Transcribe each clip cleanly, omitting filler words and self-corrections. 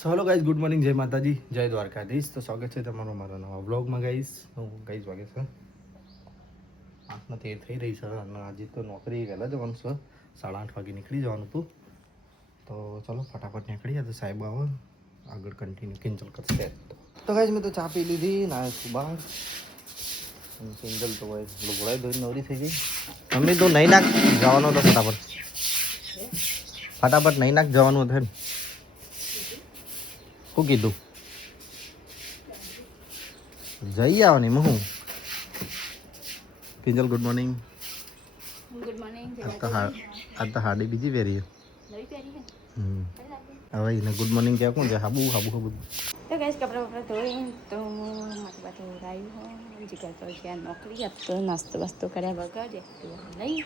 So hello guys, good morning, જય માતાજી, જય દ્વારકાધીશ. તો સ્વાગત છે તમારો મારા નવા વ્લોગમાં. ગાઈઝ વાગે છે 8:13 થઈ રહી છે અને આજે તો નોકરી વહેલા જવાનું છે. 8:30 વાગે નીકળી જવાનું હતું. તો ચલો ફટાફટ નીકળીએ તો સાહેબ આવે આગળ કન્ટિન્યુ કિંજલ કરશે. તો ગાઈઝ મેં તો ચા પી લીધી, નાયા છું બહાર. કિંજલ તો ભાઈ લુગડાઈ ધોઈને નવરી થઈ ગઈ. મમ્મી તો નહીં નાખ જવાનો હતો, ફટાફટ નહીં નાખ જવાનું હતું. શું કીધું? જઈ આવો ને હું. Kinjal good morning. Good morning. આજ તો હાડી બીજી પહેરી. હવે એને ગુડ મોર્નિંગ કહે કોણ છે? હાબુ હાબુ હાબુ. તો ગાઈસ કપડાં ધોઈને તો મારી બાજુ ઉડાયું હોય જીગર તો ત્યાં નોકરી આપતો નાસ્તો વાસ્તો કર્યા વગર નહીં.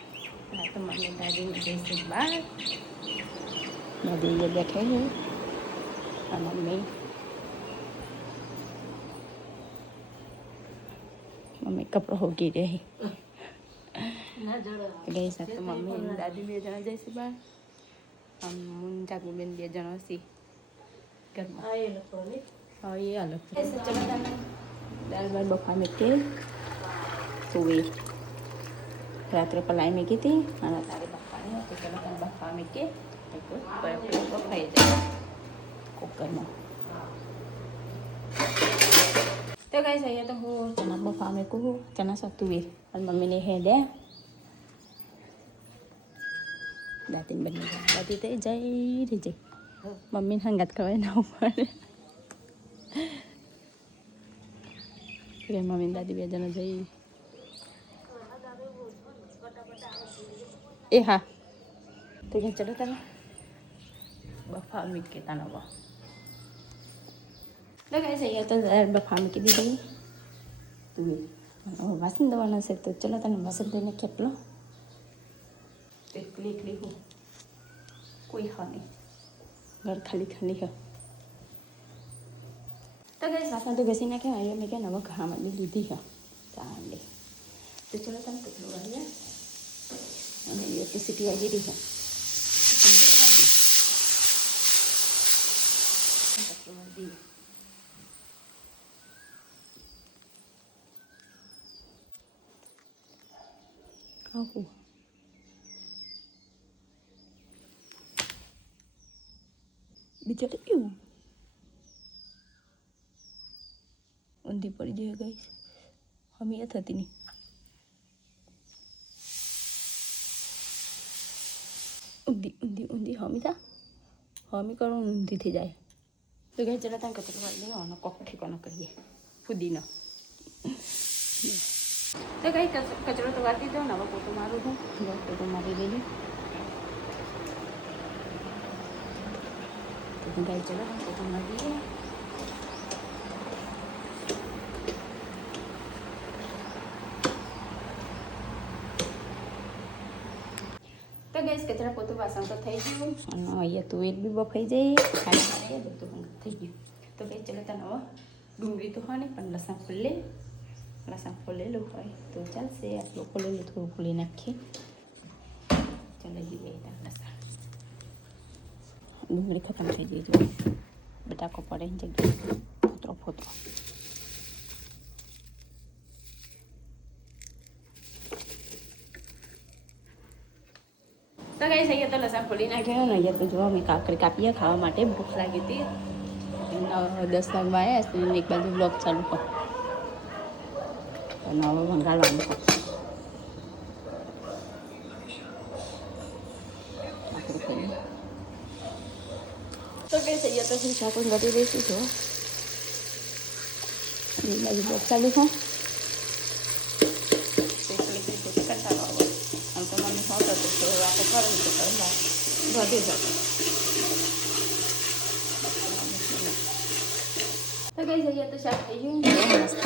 તો મમ્મી દાદી જઈશું બહાર. દાદી બેઠે છે અને મમ્મી કપડો હોગી રહી. ગઈ સાથે મમ્મી દાદી 2 જણા જઈશું બહાર. હું જાગુબેન 2 જણા છીએ ઘરમાં. હા એ અલગ દાળ ભાત બફા મૂકી સુવી રાત્રે પલાઈ મૂકી હતી અને તારે બફાની હતી. ચલો તમે બફા મૂકી બફાઈ જાય કુકરમાં. તો ગાઈસ અહીંયા તો હું ચણા બફા મૂકું, ચણા સતુવી અને મમ્મીને હેડે દાંતીને બંને દાંતી તો જઈ રહી જાય. મમ્મીને હંગાત ખવાય ના પડે. મમ્મી દાદી 2 જણા જઈ. એ હા તો ક્યાં ચલો તમે બફા મૂકી તાનો તો ગાઈસ અહીંયા તો બફા મૂકી દીધી તું વાસણ ધોવાનું છે. તો ચલો તને વાસણ ધોઈને કેટલો એકલી હું કોઈ હા નહીં, ઘર ખાલી ખાલી હા. તો ગાઈસ વાસણ તો ઘસી નાખ્યા. અહીંયા મેં ક્યાં નવા ઘામાં લીધી હા ચાલે. તો ચલો તમે કેટલું વાગ્યા અને ઇલેક્ટ્રિસિટી આવી રહી છે. બીજા તો કેવું ઊંધી પડી જાય ગાઈસ. હમી એ થતી નહીં. ઊંધી હમી થા હમી કરું ઊંધી થઈ જાય. તો ગાઈસ ચલો ત્યાં કચરો વાળી લેવાનો કોક ઠેકાનો કરીએ ફુદીનો. તો ગાઈસ કચરો તો વાળી દીધો ને હવે પોતો મારું છું. પોતો મારી લેલી. તો ગાઈસ ચલો પોતો મારી દઈએ. તો ગાઈસ કચરા પોતું વાસણ તો થઈ ગયું અને અહીંયા તુવેર બી બફાઈ જાય. ખાલી બધું થઈ ગયું. તો ગાઈસ ચલો તને હવે ડુંગળી તો હોય ને પણ લસણ ફોલેલું હોય તો ચાલશે. આટલું ફોલેલું થોડું ફોલી નાખીએ. ચાલો લસણ ડુંગળી ખતમ થઈ ગઈ. જો બટાકો પડે ને જગ્યાએ ફોતરો. તો ગાઈસ અહીંયા તો લસણ ફોલી નાખ્યો ને અહીંયા તો જો અમે કાકરી કાપીએ ખાવા માટે. ભૂખ લાગી હતી. 10 વાગવા આવ્યા એક બાજુ બ્લોગ ચાલુ કર અને હવે ભંગાળવાનું. તો ગાઈસ અહીંયા તો હું શાક ઘટી દઈશું. જો એક બાજુ બ્લોગ ચાલુ છે. કંટાળો આવે આમ તો મને હોત હતો તો આપણે કરવું તો વધી જતો. તો ગાઈસ અહીંયા તો શાક થઈ ગયું મસ્ત.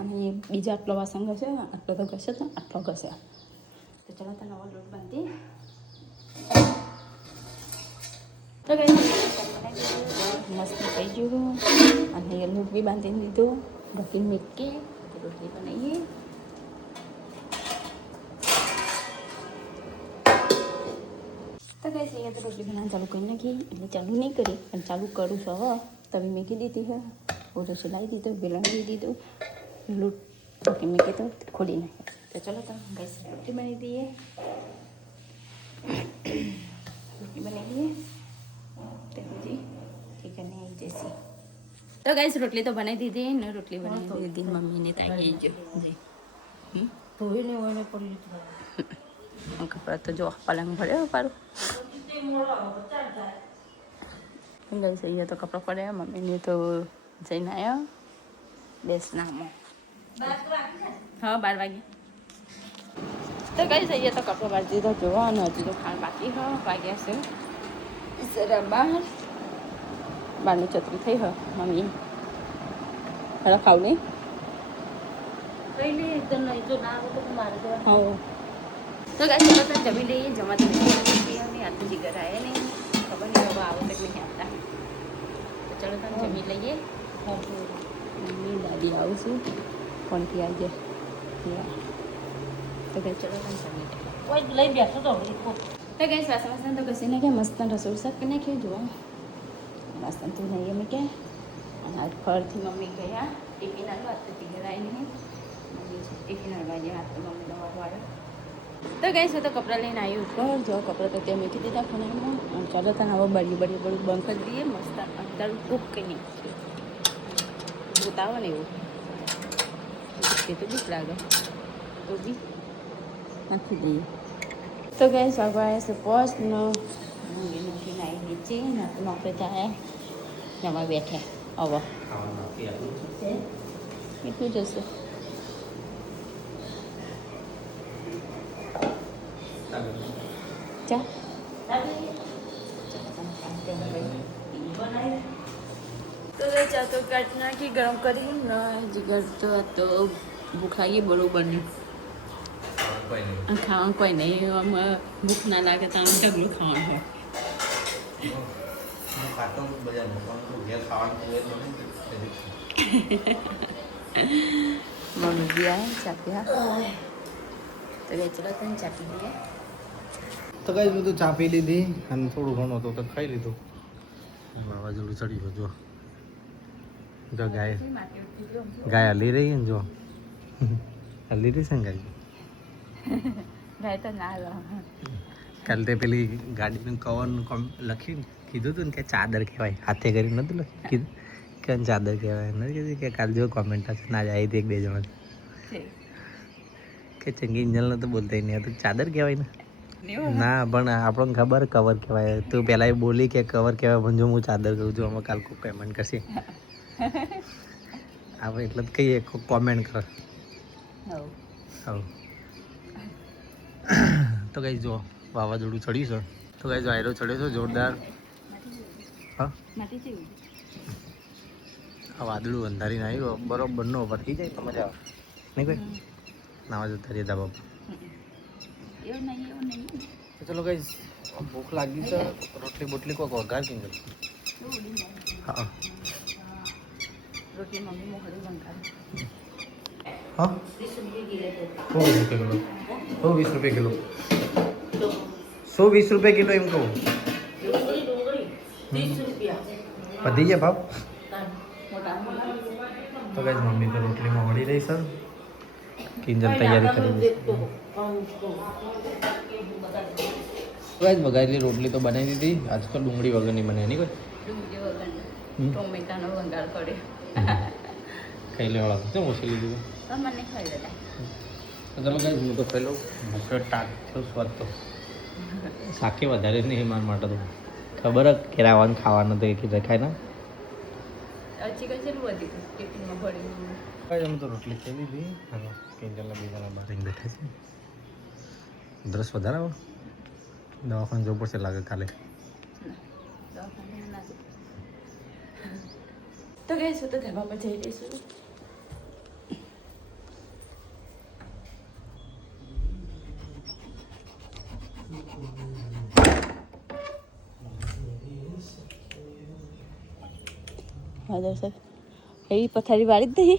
અને બીજા આટલો વાસણ ઘસે, આટલો તો ઘસે તો આટલો ઘસે. તો ચાલો તો નવો લોટ બાંધી. તો ગાઈસ મસ્ત થઈ ગયું અને એ લોટ બી બાંધી દીધો. ઢોકી મૂકી રોટલી બનાવીએ. તો ગાઈસ અહીંયા તો રોટલી બનાવવાનું ચાલુ કરી નાખી એટલે ચાલુ નહીં કરી પણ ચાલુ કરું છું હવે તવી મેકી દીધી છે ઓછો ચલાવી દીધો બેલણ દઈ દીધું લૂટ રોટલી મેકી તો ખોલી નાખી તો ચલો તો ગાઈસ રોટલી બનાવી દઈએ રોટલી બનાવી દઈએ તો પછી ચિકન આવી જશે તો ગાઈસ રોટલી તો બનાવી દીધી ને રોટલી બનાવી દીધી મમ્મીને તાકી જો ધોઈને ઓને પડી કપડાં તો જો પલંગ ભર્યો પારું ગાઈસ અહીંયા તો કપડાં પડ્યા મમ્મીને તો જઈને આવ્યા બેસ નામો હા 12 વાગે તો ગાઈસ અહીંયા તો કપડાં બાંધી દીધો જોવા અને હજી તો ખાણ બાકી હા વાગ્યા છે જરા 12 છત્રી થઈ હ મમ્મી હેલો ખાવ નહીં હા તો ગાઈસ ચલો તો જમી લઈએ જમા તો નહીં આટલું જીગર આવે નહીં ખબર નહીં હવે આવો તક નહીં આવતા તો ચલો તો જમી લઈએ મમ્મી દાદી આવું છું કોણથી આવજે તો ગાઈસ ચલો તો જમી લઈ બેસો તો ગાઈસ વાસણ તો કસી નાખે મસ્ત રસોઈ શાક કરી નાખ્યું જોવા વાસણ તો નહીં અમે કે આજ ફરથી મમ્મી ગયા ટિફિન આલો આજ તો જીગર આવી નહીં મમ્મી ટિફિન હલવા ગયા હાથ તો મમ્મી દવા વાળો તો ગાઈસ તો કપડાં લઈને આવી ઉપર જો કપડાં તો ત્યાં મૂકી દીધા ખોનામાં ચાલો તને હવે બળી બંધ કરી દઈએ મસ્ત અંદર કૂક કરી ઉતાવો ને એવું એ તો બીક લાગે તો બી નાખી દઈએ તો ગાઈસ હવે છે પોસ્ટનો મૂકીને આવી નીચે નોકરી થાય જમા બેઠે હવે એટલું જશે ચા તો ચા તો કાઢ નાખી ગરમ કરી જીગર તો ભૂખ લાગી બરોબર નહીં ખાવાનું કોઈ નહીં આમાં ભૂખ ના લાગે તો આમ ઢગલું ખાવાનું હોય મમ્મી બી આવે ચા પીવા તો ચલો તને ચા પી લઈએ તો ગાઈસ મેં તો ચા પી લીધી અને થોડું ઘણું હતું તો ખાઈ લીધું વાવાઝોડું ચડી ગયું જો ગાય હલી રહી ને જો હલી રહી છે ને ગાય તો ના કાલે તે પેલી ગાડીનું કવરનું લખ્યું કીધું હતું ને કે ચાદર કહેવાય હાથે કરી નતું લખ્યું કીધું કે ચાદર કહેવાય નથી કીધું કે કાલે જો કોમેન્ટ હશે ના જ આવી હતી 1-2 જણા કે ચંગી ઇંજલ તો બોલતા નહીં હતું ચાદર કહેવાય ને ના પણ આપણને ખબર કવર કહેવાય તું પહેલાં એ બોલી કે કવર કહેવાય પણ જો હું ચાદર કહું છું અમે કાલ કોઈ પેમેન્ટ કરશે આપણે એટલે જ કહીએ કોમેન્ટ કરો તો કઈ જો વાવાઝોડું ચડ્યું છે તો કઈ જો આયરો ચડ્યો છે જોરદાર હા આ વાદળું અંધારીને આવ્યું બરોબરનો વરસી જાય તો મજા આવે નહીં કોઈ નાવા જતા રહ્યા ધાબા પર ચલો કઈ ભૂખ લાગી છે રોટલી બોટલી કોઈ વઘાર કેમ કરે હા રોટલી મમ્મી મોકલી વઘાર હા 20 રૂપિયા કિલો 120 રૂપિયા કિલો એમ કહું વધી ગયા ભાવ તો કઈ મમ્મી તો રોટલીમાં વળી રહી સર કિંજલ તૈયારી કરી ગાઈસ વઘારેલી રોટલી તો બનાવી દીધી આજ તો ડુંગળી વગરની બને નહીં કોઈ ડુંગળી વગર ટોમેટાનો વઘાર કર્યો ખાઈ લેવાળા શું ઓછી લીધું મને ખાઈ લેતા તો ચાલો ગાઈસ હું તો પહેલો ભૂખ્યો ટાક થયો સ્વાદ તો શાકે વધારે નહીં મારા માટે તો ખબર જ કે રાવાનું ખાવાનું તો એક રખાય ને ચિકન કેટલું વધી ગયું ટિફિનમાં ભરી અમે તો રોટલી ખાઈ લીધી અને કિંજલના બીજાના બહાર બેઠા છે દ્રશ વધારે આવો દવાખાને જવું પડશે લાગે કાલે તો ગઈશું તો ધાબા પર જઈ રહીશું હા સર એ પથારી વાળી જ દઈએ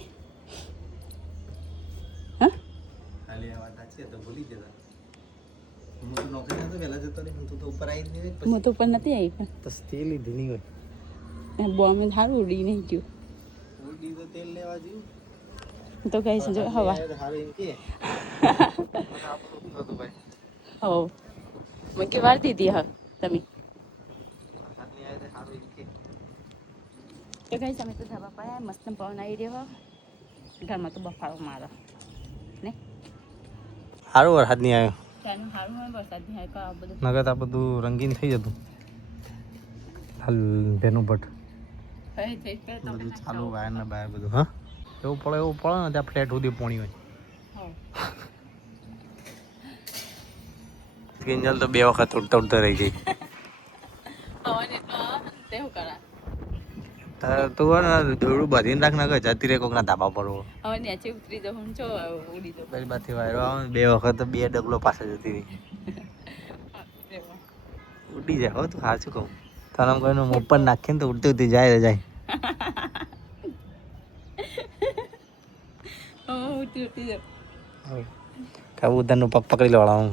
હા ખાલી આ વાત છે તો ભૂલી જતા હું તો નોકરી નતો પહેલા જતો ને તું તો ઉપર આવી જ નહીં હું તો ઉપર નથી આવી પણ તો તેલ લીધી નહીં હોય બોમ્બ સારું ઉડી નહીં ગયું ઉડી તો તેલ લેવા જેવું તો કહે છે જો હવા હારું એમ કે હો મેં કે વાર દીધી હા તમે તો કહે તમે તો ધાબા પર મસ્ત પવન આવી રહ્યો ઘરમાં તો બફારો મારો ને સારું વરસાદ નહીં આવ્યો ચાનું સારું હોય વરસાદ નહીં આવે આ બધું નગર આ બધું રંગીન થઈ જતું હાલ બેનું ભટ્ટ હવે જઈ કે તો બધું ચાલુ વાયર ને બાયર બધું હા એવું પડે ને ત્યાં ફ્લેટ સુધી પોણી હોય કિંજલ તો 2 વખત ઉડતા ઉડતા રહી ગઈ પવન એટલો તેવું કરા તું ને દોરડું બાંધીને રાખ ના જતી રહે કોકના ધાબા પર હવે નીચે ઉતરી જાઉં હું છો ઉડી જાઉં પેલી બાથી વાયરો આવે 2 વખત 2 ડગલો પાછળ જતી રહી ઉડી જાય હો તું સાચું કહું તને એમ કહીને ઉપર નાખીને તો ઉડતી ઉડતી જાય જાય ઉતરી ઉતરી જાઉં કબૂતરનું પગ પકડી લેવાળા હું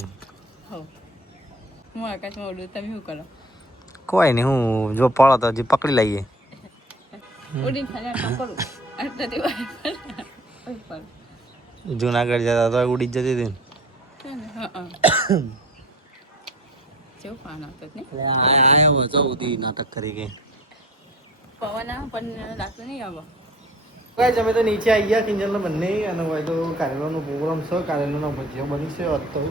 હું આકાશમાં ઉડું તમે શું કરો કોઈ નહીં હું જો પડો તો હજી પકડી લઈએ ઉડીને ખાલી આટલું કરું આટલાથી વાર જુનાગઢ જતા તો ઉડી જ જતી હતી જેવું પાન આવતું ને આયો ચૌદી નાટક કરી ગઈ પવન આવે પણ લાગતું નહીં આવો ગાઈસ અમે તો નીચે આવી ગયા કિંજલના બંને અને હોય તો કારેલાનો પ્રોગ્રામ છે કારેલાનો ભજીયો બની છે અત તો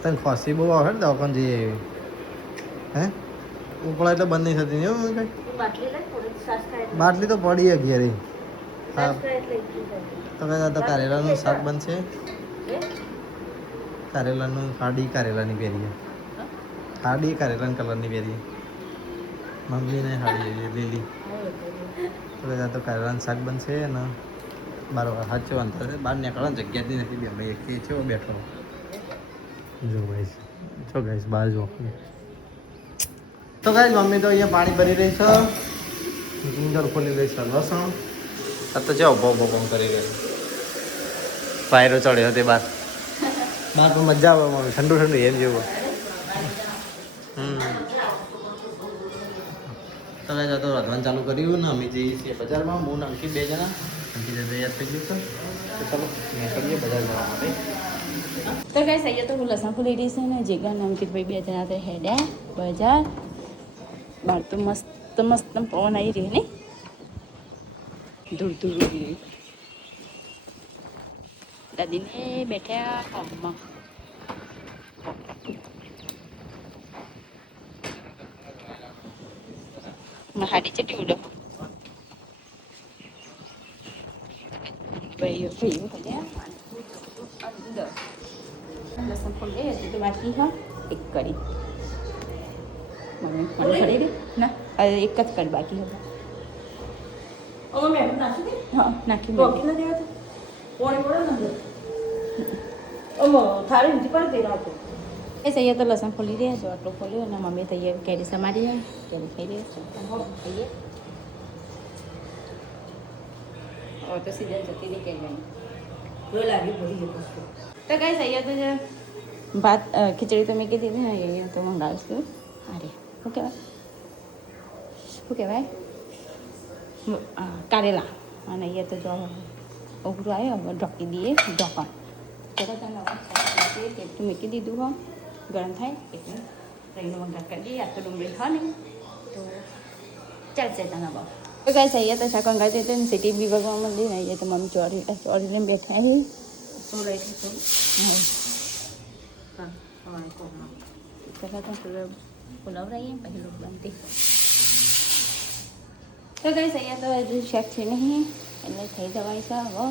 તને ખોસી બહુ આવે ને દવાખાન જઈએ હે ઉપડા એટલે બંધ નહીં થતી એવું કઈ બાટલી તો પડી ઘેરે હા તો કઈ તો કારેલાનું શાક બનશે કારેલાનું ખાડી કારેલાની પહેરીએ ખાડી કારેલાની કલરની પહેરીએ મમ્મીને હાડી લીલી તો તો કારેલાનું શાક બનશે ને બરાબર સાચો અંતર છે બહાર નીકળવાની જગ્યાથી નથી બે ભાઈ એક છે બેઠો જો ગાઈસ બહાર જો તો ગાઈસ મમ્મી તો અહીંયા પાણી ભરી રહી છે કિંજલ ખોલી રહી છે લસણ આ તો જાઓ બહુ કામ કરી રહી વાયરો ચડ્યો તે બહાર પણ મજા આવે મમ્મી ઠંડુ ઠંડુ એમ જેવું તો ગાઈસ તો રાંધવાનું ચાલુ કર્યું ને અમે જઈએ છીએ બજારમાં હું ને અંકિત 2 જણા અંકિત યાદ થઈ ગયું છે તો ચાલો નીકળીએ બજાર જવા માટે તો ગાઈસ અહીંયા તો હું લસણ ફૂલી રહી છે ને જીગા ને અંકિતભાઈ 2 જણા તો હેડ્યા બજાર બહાર તો મસ્ત પવન આવી રહી ને દૂર દૂર ઉડી રહી દાદીને બેઠા હોમમાં હાડી ચટી ઉડો ભાઈઓ અંદર લસણ ફૂલ હજી તો બાકી હા એક કરી મમ્મી મને કરી દે ના અરે એક જ કરી બાકી હતા હા નાખી એ સૈયા તો લસણ ફોલી રહ્યા છો આટલું ફોલ્યું અને મમ્મી તૈયાર કેરી સમારી જાય કેરી ખાઈ રહ્યા છો ખાઈએ હવે તો સીઝન જતી નહીં કેરી તો કઈ સૈયા તો ભાત ખીચડી તો મેં કીધી હતી ને અહીંયા તો મંગાવીશ તું અરે શું કહેવાય કારેલા અને અહીંયા તો જો ઉઘરું આવ્યો હવે ઢોકી દઈએ ઢોકણ તરત તેલ મૂકી દીધું હો ગરમ થાય એટલે રહીનો વઘાર કરી દઈએ આ તો ડુંગળી હા ને તો ચાલશે તને બાબુ તો કાંઈ અહીંયા તો શાક અંગાતી હતી ને સિટી બી ભગવા મંદી ને અહીંયા તો મમ્મી ચોરીને બેઠા છે શું લઈ લીધું પુલાવરાઈએ પછી લોટ બનતી તો ગાઈસ અહીંયા તો હજુ શેક છે નહીં એટલે થઈ જવાય છે હવે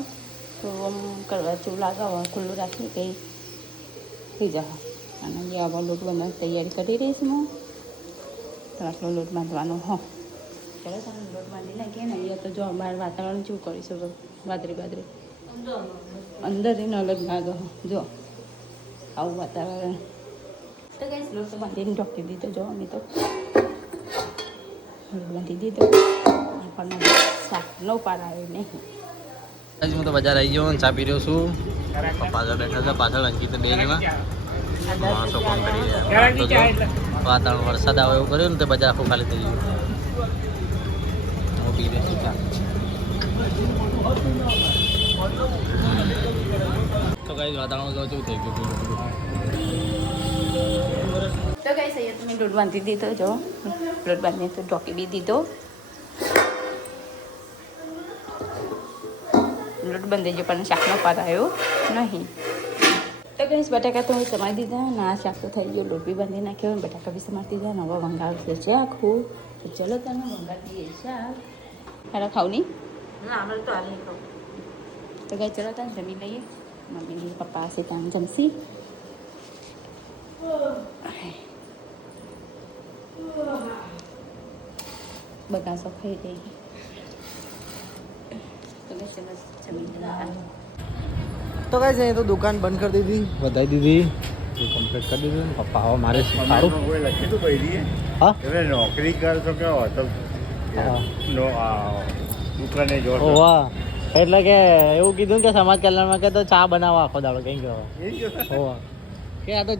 તો આમ કરવા જેવું લાગે હવે ખુલ્લું રાખી કંઈ થઈ જશે અને જે હવે લોટ બનાવવાની તૈયારી કરી રહીશ હું તો આટલો લોટ બાંધવાનો હો ચાલો તમે લોટ બાંધી નાખીએ ને અહીંયા તો જો બહાર વાતાવરણ કેવું કરીશું વાદળી અંદર એને અલગ લાગે જો આવું વાતાવરણ તો ગાઈસ લોટ તો બાંધીને ઢોકી દીધો જો અમે તો બાંધી દીધો પણ શાક નો પાર આવે નહીં હું તો બજાર આવી ગયો ચા પી રહ્યો છું પાછળ બેઠા છે, પાછળ અંકિત બે જણા માણસો કામ કરી રહ્યા. તો જો વાતાવરણ વરસાદ આવે એવું કર્યું ને તો બજાર આખું ખાલી થઈ ગયું. મોટી બેસી ચા. તો કઈ વાતાવરણ કેવું થઈ ગયું. તો ગાઈસ અહીંયા તમે લોટ બાંધી દીધો. જો લોટ બાંધીને તો ઢોકી બી દીધો. લોટ બંધાઈ ગયો પણ શાકનો પાર આવ્યો નહીં. તો ગાઈસ બટાકા તો હું સમારી દીધા. ના શાક તો થઈ ગયો. લોટ બી બાંધી નાખ્યો. બટાકા બી સમારતી જાય. નવા વંગાળ છે આખું. તો ચલો તમે વંગાતી શાક તારા ખાવ નહીં. ના અમે તો આલી ખાવ. તો ગાઈસ ચલો તમે જમી લઈએ. મમ્મી પપ્પા હશે ત્યાં જમશી. બગાસો ખાઈ દઈ. તો કઈ છે તો દુકાન બંધ કરી દીધી, વધારી દીધી, કમ્પ્લીટ કરી દીધું. પપ્પા હવે મારે સારું લખી તું ભાઈ હા તમે નોકરી કરશો કે હોટલ દુકાને જો વાહ. એટલે કે એવું કીધું કે સમાજ કલ્યાણમાં કે તો ચા બનાવો આખો દાડો કઈ કહેવા હોવા કે આ તો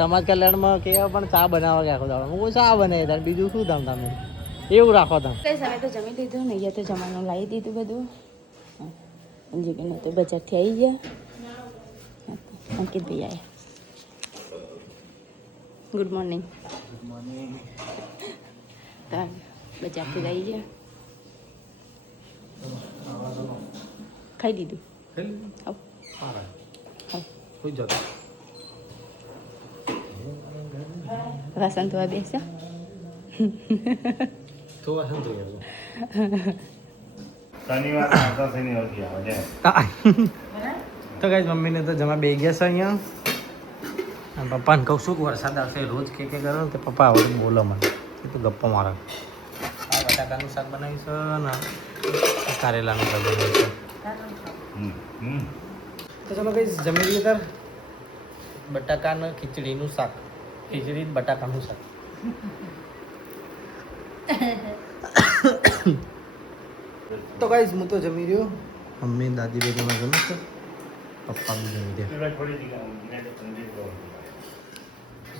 સમાજ કલ્યાણમાં કે પણ ચા બનાવો કે આખો દાડો. હું ચા બનાવી તાર બીજું શું તમે તમે એવું રાખો તમે. કઈ સમય તો જમી લીધું ને અહીંયા તો જમવાનું લાવી દીધું બધું. સમજી ગયું તો બજારથી આવી ગયા. અંકિત ભાઈ આવ્યા. Good morning. બજારથી લઈ ગયા. ખાઈ લીધું. વાસણ ધોવા બેસ્યા. શનિવાર આવતા શનિવાર આવે તો કઈ મમ્મીને તો જમા બે ગયા છે અહીંયા. અને પપ્પાને કહું છું કે વરસાદ આવશે રોજ કે કરો ને તે પપ્પા આવડે બોલો મને એ તો ગપ્પો મારે. આ બટાકાનું શાક બનાવ્યું છે ને કારેલાનું શાક બનાવ્યું છે. તો ચલો કઈ જમી લઈએ તાર. બટાકાનું ખીચડીનું શાક. ખીચડી બટાકાનું શાક. તો ગાઈસ હું તો જમી રહ્યો. મમ્મી દાદી બે જણા જમે છે. પપ્પા બી જમી રહ્યા.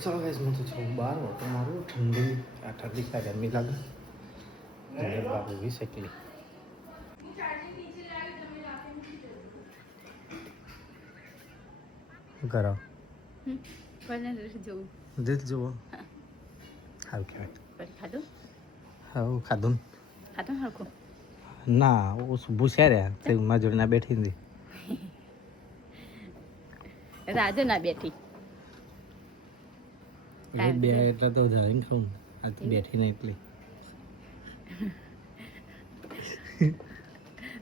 ચલો ગાઈસ હું તો છું બહાર હતો મારું ઠંડી આ ઠંડી ક્યાં ગરમી લાગે. બાબુ 20 એકલી કરો રીત જુઓ. સારું કહેવાય. ખાધું હા ખાધું ખાધું હરખું. ના ભૂસ્યા રહ્યા તે મારા જોડે ના બેઠી હતી. રાજુ ના બેઠી. બે એટલે તો જઈને ખાઉં આજથી બેઠી નહીં એટલી.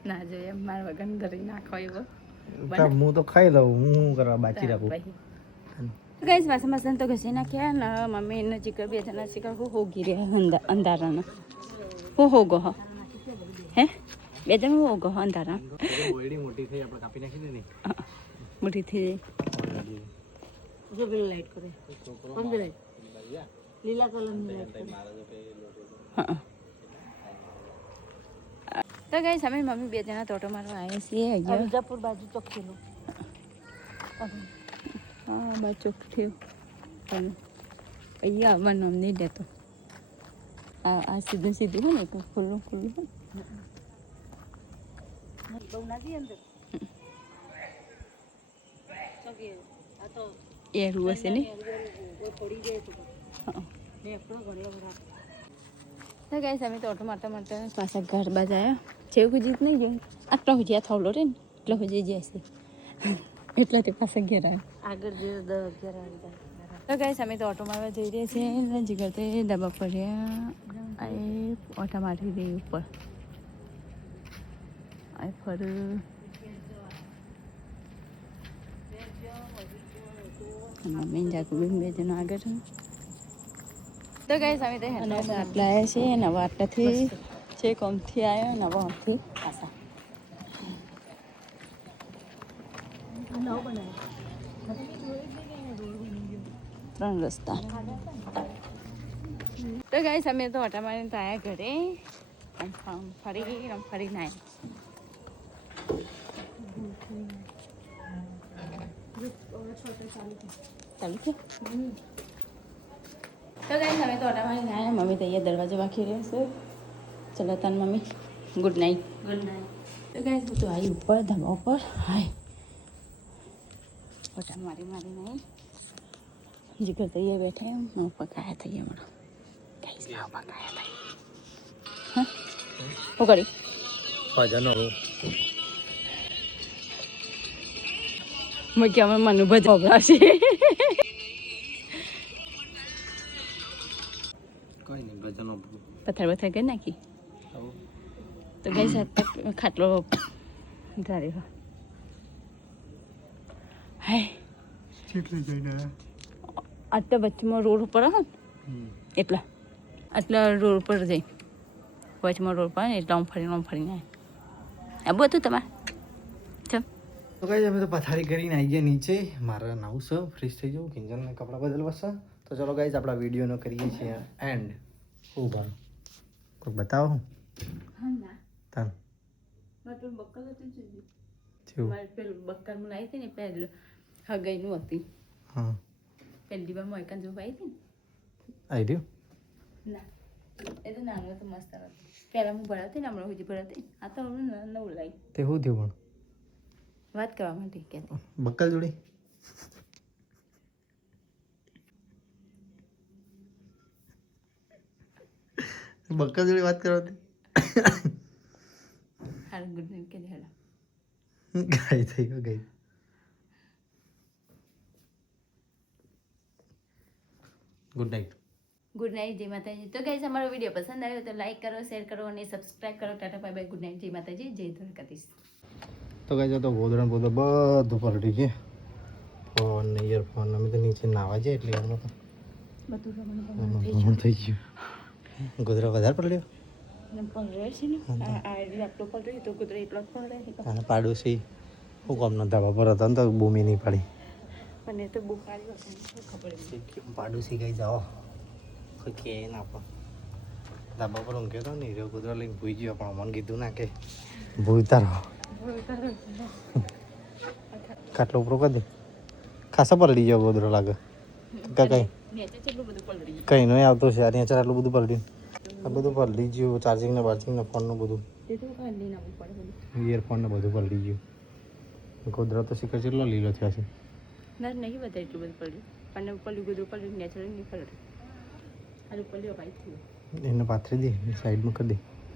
ના જોઈએ મારા વગર ધરી નાખો એવો. હું તો ખાઈ લઉં. હું કરવા બાકી રાખું. ગાઈસ વાસણ વાસણ તો ઘસી નાખ્યા ને મમ્મી એનો ચીકર બે જણા ચીકર હોગી રહ્યા અંધારાનો. હું હોગો હો હે બે જણ હોગો હો અંધારા. મોટી થઈ આપણે કાપી નાખી દીધી. મોટી થઈ જો પેલું લાઈટ કરે કોણ કરે લીલા કલરની લાઈટ કરે. હા તો ગાઈસ અમે મમ્મી બે જણા તોટો મારવા આવ્યા છીએ અહીંયા. વિજાપુર બાજુ ચોખ્ખેલું. હા બા ચોખ્ખ થયું પણ અહીંયા આવવાનું નામ નહીં દેતો. આ સીધું સીધું હોય ને એક ખુલ્લું ખુલ્લું હોય. બહુ નથી અંદર ચોકે આ તો એરું હશે ને. પડી જાય તો હા ને આપણો ઘરે ભરા. તો ગાઈસ અમે તો ઓટો મારતા મારતા પાછા ઘર બાજ આવ્યા. જેવું ગુજીત નહીં ગયું આટલો હુજી આ થોડો રે ને એટલો હુજી જશે એટલે તે પાસે ઘેર આવ્યા. આગળ જે 10-11 આવી જાય. તો ગાઈસ અમે તો ઓટો મારવા જઈ રહ્યા છીએ ને જીગર તે ડબ્બા ફર્યા. આ ઓટા મારી દે ઉપર આ ફર મમ્મી જાકુબેન બે જણા આગળ છે. તો ગાઈસ અમે તો આટલા આવ્યા છીએ નવા આટલાથી છે કોમથી આવ્યા નવા આમથી પાછા. ત્રણ રસ્તા. તો ગાઈસ અમે તો ઓટા મારીને તો આવ્યા ઘરે. ફરી ના ચાલુ છે તો ગાઈસ અમે તો ઓટા મારીને આવ્યા મમ્મી તૈયાર દરવાજો વાંખી રહ્યા છે ચલો તાન મમ્મી ગુડ નાઇટ તો ગાઈસ હું તો આવી ઉપર ધાબા ઉપર હાય ઓટા મારીને આવી જીગર તૈયાર બેઠા એમ મારા પકાયા થઈ ગયા મારો ગાઈસ મારા પકાયા થઈ હા હું કરી ભજન મેં કે અમે મનુ ભજ ભભરાશે કઈ નહીં ભજન પથ્થર કરી નાખી તો ગઈ સાથે ખાટલો ધારે હાય કેટલી જઈને આટલા વચ્ચેમાં રોડ ઉપર હો એટલા આટલા રોડ ઉપર જઈ વચમાં રોડ પર ને એટલે આમ ફરીને આવું હતું તમારે ચમ તો કઈ અમે તો પથારી કરીને આવી ગયા નીચે મારે નાવું છે ફ્રેશ થઈ જવું કિંજલને કપડાં બદલવા છે તો ચલો ગાઈઝ આપણા વિડીયોનો કરીએ છીએ એન્ડ હું ભાવ કોઈ બતાવો હું હા ના તાન મારે પેલું બક્કલ હતું જોયું થયું મારે પેલું બક્કલ હું લાવી હતી ને પહેલું હગાઈનું હતી હા પહેલી વાર મોયકાન જોવા આવી હતી આવી રહ્યું ના એ તો નાનું હતું મસ્ત હતું પહેલાં હું ભરાતી ને હમણાં હજી ભરાતી આ તો હમણાં નવું લાવી તે શું થયું પણ વાત કરવા માટે કહેતી બક્કલ જોડી બક્કલ જોડી વાત કરવાથી હાલ ગુડ નાઇટ કે હેલા ગાય થઈ ગયો ગઈ ગુડ નાઇટ ગુડ નાઇટ જય માતાજી તો ગાઈસ અમારો વિડીયો પસંદ આવ્યો તો લાઈક કરો શેર કરો અને સબસ્ક્રાઇબ કરો Tata bye bye good night જય માતાજી જય દ્વારકાધીશ તો કઈ તો ગોદરણ બધું પલટી છે ફોન ને ઇયરફોન અમે તો નીચે નાવા જાય એટલે એમાં તો બધું થઈ ગયું ગોદરા વધારે પડ્યો પલરે છે ને આ આટલો પલરે તો કુદરે એટલો જ પલરે અને પાડોશી હું ગામના ધાબા પર હતા ને તો બૂમી નહીં પાડી પણ એ તો બહુ સારી વાત ખબર પાડોશી ગઈ જાઓ કે ના પણ ધાબા પર ઊંઘ્યો હતો ને હીરો કુદરા લઈને ભૂઈ ગયો પણ અમને કીધું ના કે ભૂલતા રહો ખાટલો ઉપરો કરી દે ખાસા પલટી ગયો ગોદરો લાગે કઈ કઈ નહીં આવતો છે અને આટલું બધું પલટી આ બધું પલટી ગયું ચાર્જિંગ ને બાર્જિંગ ને ફોનનું બધું ઇયરફોન ને બધું પલટી ગયું ગોદરો તો શીખર કેટલો લીલો થયો છે ના નહીં બધા એટલું બધું પડ્યું પણ પલ્યું ગોદરું પડ્યું નેચરલ નહીં પડ્યું આ પલ્યો ભાઈ થયું એને પાથરી દે સાઈડમાં કરી દે